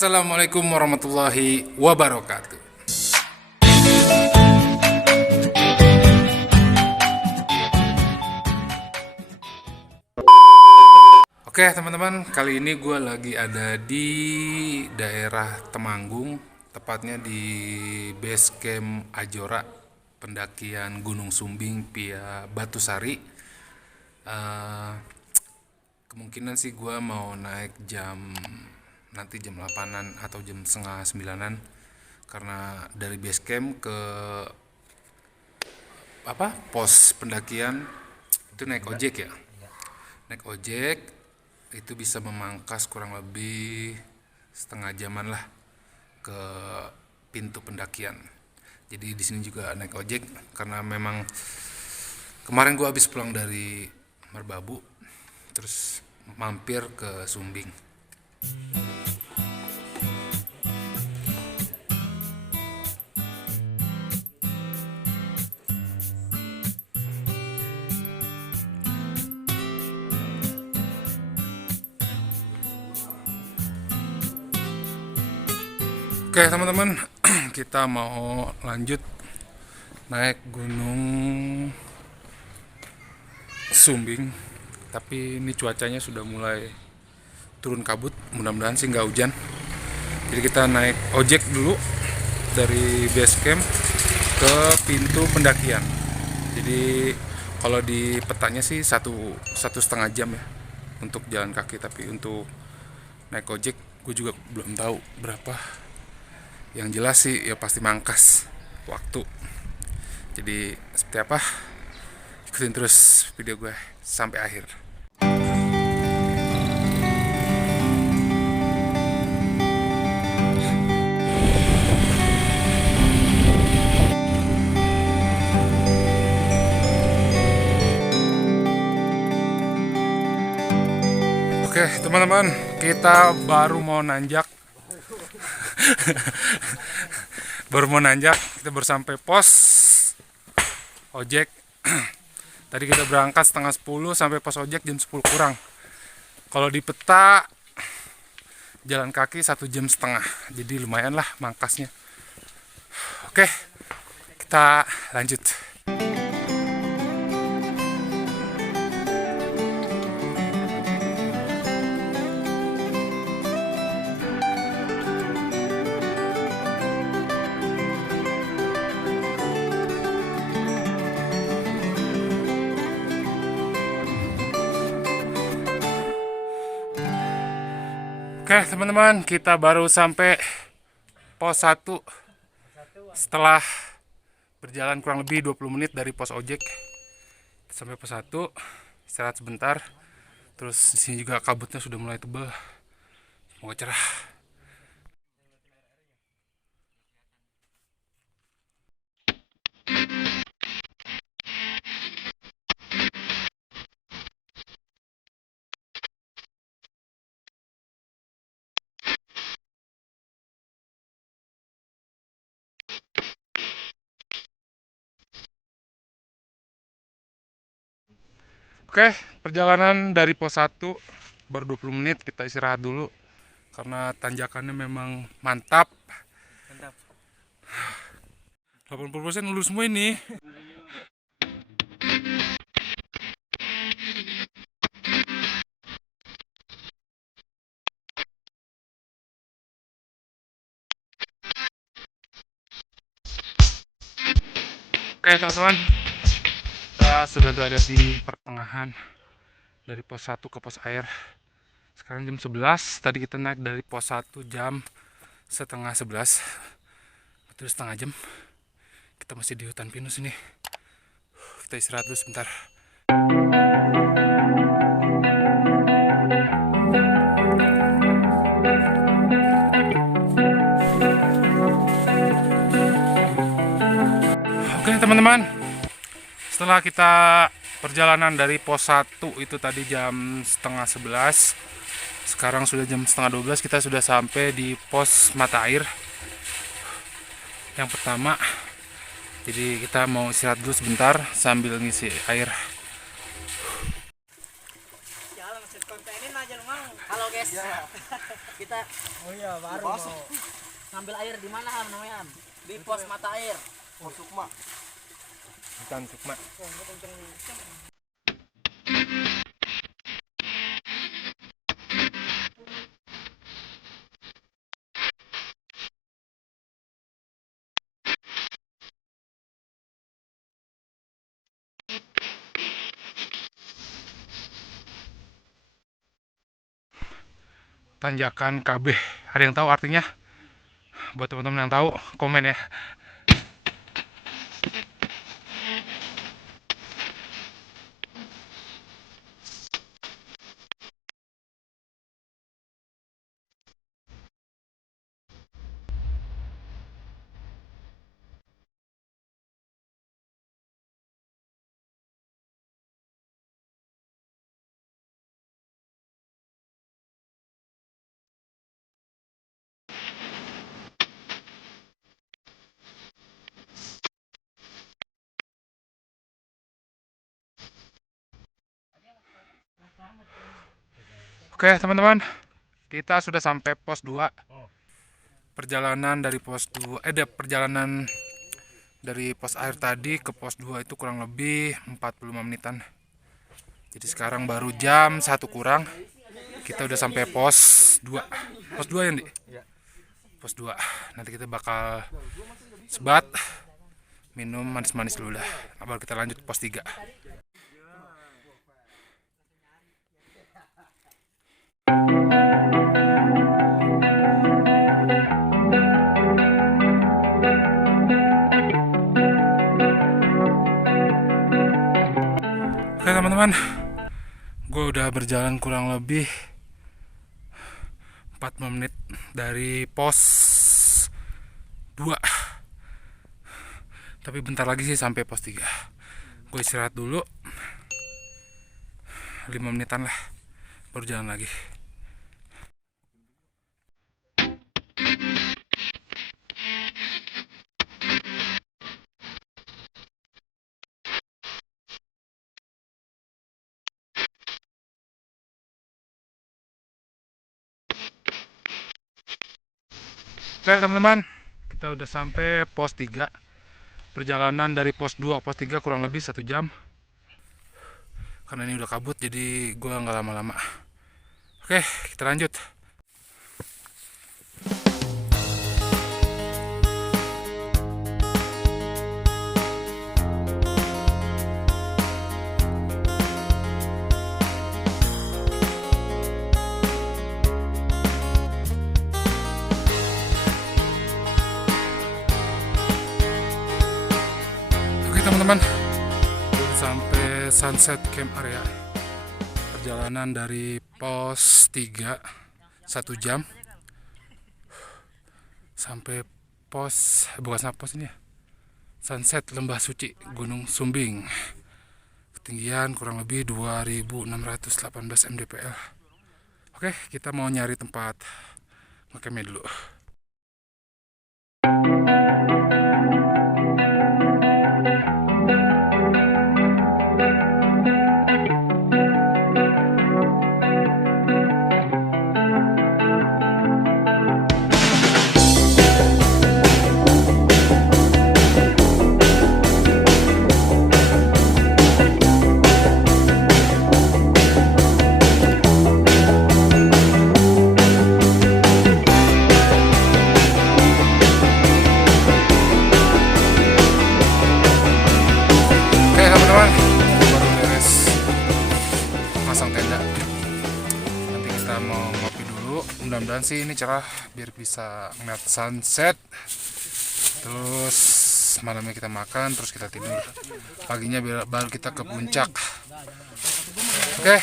Assalamualaikum warahmatullahi wabarakatuh. Oke teman-teman, kali ini gue lagi ada di daerah Temanggung, tepatnya di base camp Ajora, pendakian Gunung Sumbing via Batusari. Kemungkinan sih gue mau naik nanti jam 8-an atau jam setengah 9-an, karena dari base camp ke pos pendakian itu naik ojek ya. Naik ojek itu bisa memangkas kurang lebih setengah jaman lah ke pintu pendakian. Jadi di sini juga naik ojek karena memang kemarin gue habis pulang dari Merbabu, terus mampir ke Sumbing. Oke teman-teman, kita mau lanjut naik Gunung Sumbing. Tapi ini cuacanya sudah mulai turun kabut, mudah-mudahan sih nggak hujan. Jadi kita naik ojek dulu dari base camp ke pintu pendakian. Jadi kalau di petanya sih satu setengah jam ya untuk jalan kaki, tapi untuk naik ojek gue juga belum tahu berapa. Yang jelas sih ya pasti mangkas waktu. Jadi seperti apa, ikutin terus video gue sampai akhir. Oke teman-teman, kita baru mau nanjak. Kita baru sampai pos ojek. Tadi kita berangkat setengah 10, sampai pos ojek jam 10 kurang. Kalau di peta jalan kaki 1,5 jam, jadi lumayan lah mangkasnya. Oke, kita lanjut. Oke teman-teman, kita baru sampai pos 1 setelah berjalan kurang lebih 20 menit dari pos ojek. Sampai pos 1, istirahat sebentar. Terus di sini juga kabutnya sudah mulai tebal. Semoga cerah. Oke, perjalanan dari pos 1 baru 20 menit, kita istirahat dulu karena tanjakannya memang mantap. 80% lulus semua ini. Oke teman-teman, kita sudah berada di pertengahan dari pos 1 ke pos air. Sekarang jam 11, tadi kita naik dari pos 1 jam setengah 11, terus setengah jam. Kita masih di hutan pinus ini. Kita istirahat dulu sebentar. Oke teman-teman, setelah kita perjalanan dari pos 1 itu tadi jam setengah 11, sekarang sudah jam setengah 12, kita sudah sampai di pos mata air yang pertama. Jadi kita mau istirahat dulu sebentar sambil ngisi air. kontenin aja lu mau. Halo guys. Kita baru mau ngambil air di mana Ham namanya Ham? Di pos mata air. Pos Sukma. Bukan Sukma. Tanjakan KB. Ada yang tahu artinya? Buat teman-teman yang tahu, komen ya. Oke teman-teman, kita sudah sampai pos 2. Perjalanan dari pos 2, perjalanan dari pos air tadi ke pos 2 itu kurang lebih 45 menitan. Jadi sekarang baru jam 1 kurang. Kita udah sampai pos 2. Pos 2 ya, Ndi? Iya. Pos 2. Nanti kita bakal sebat, minum manis-manis dulu dah. Baru kita lanjut ke pos 3. Oke teman-teman, gue udah berjalan kurang lebih 4 menit dari pos 2. Tapi bentar lagi sih sampai pos 3. Gue istirahat dulu 5 menitan lah, baru jalan lagi. Oke teman-teman, kita udah sampai pos 3. Perjalanan dari pos 2 ke pos 3 kurang lebih 1 jam. Karena ini udah kabut jadi gue nggak lama-lama. Oke, kita lanjut. Teman-teman, udah sampai Sunset Camp Area. Perjalanan dari pos 3 1 jam sampai pos, bukan pos ini ya, Sunset Lembah Suci Gunung Sumbing. Ketinggian kurang lebih 2618 mdpl. Oke, kita mau nyari tempat ngecampnya dulu. Mudah-mudahan sih ini cerah biar bisa ngeliat sunset. Terus malamnya kita makan, terus kita tidur. Paginya baru kita ke puncak. Oke.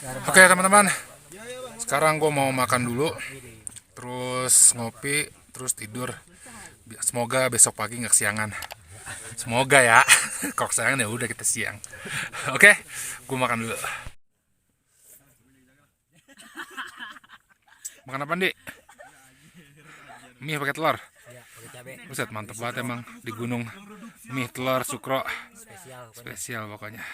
Oke teman-teman, sekarang gue mau makan dulu, terus ngopi, terus tidur. Semoga besok pagi nggak kesiangan. Semoga ya. Kalau kesiangan ya udah kita siang. Oke, gue makan dulu. Makan apa, Dik? Mie pakai telur. Buset, mantep banget emang di gunung. Mie, telur, sukro. Spesial pokoknya.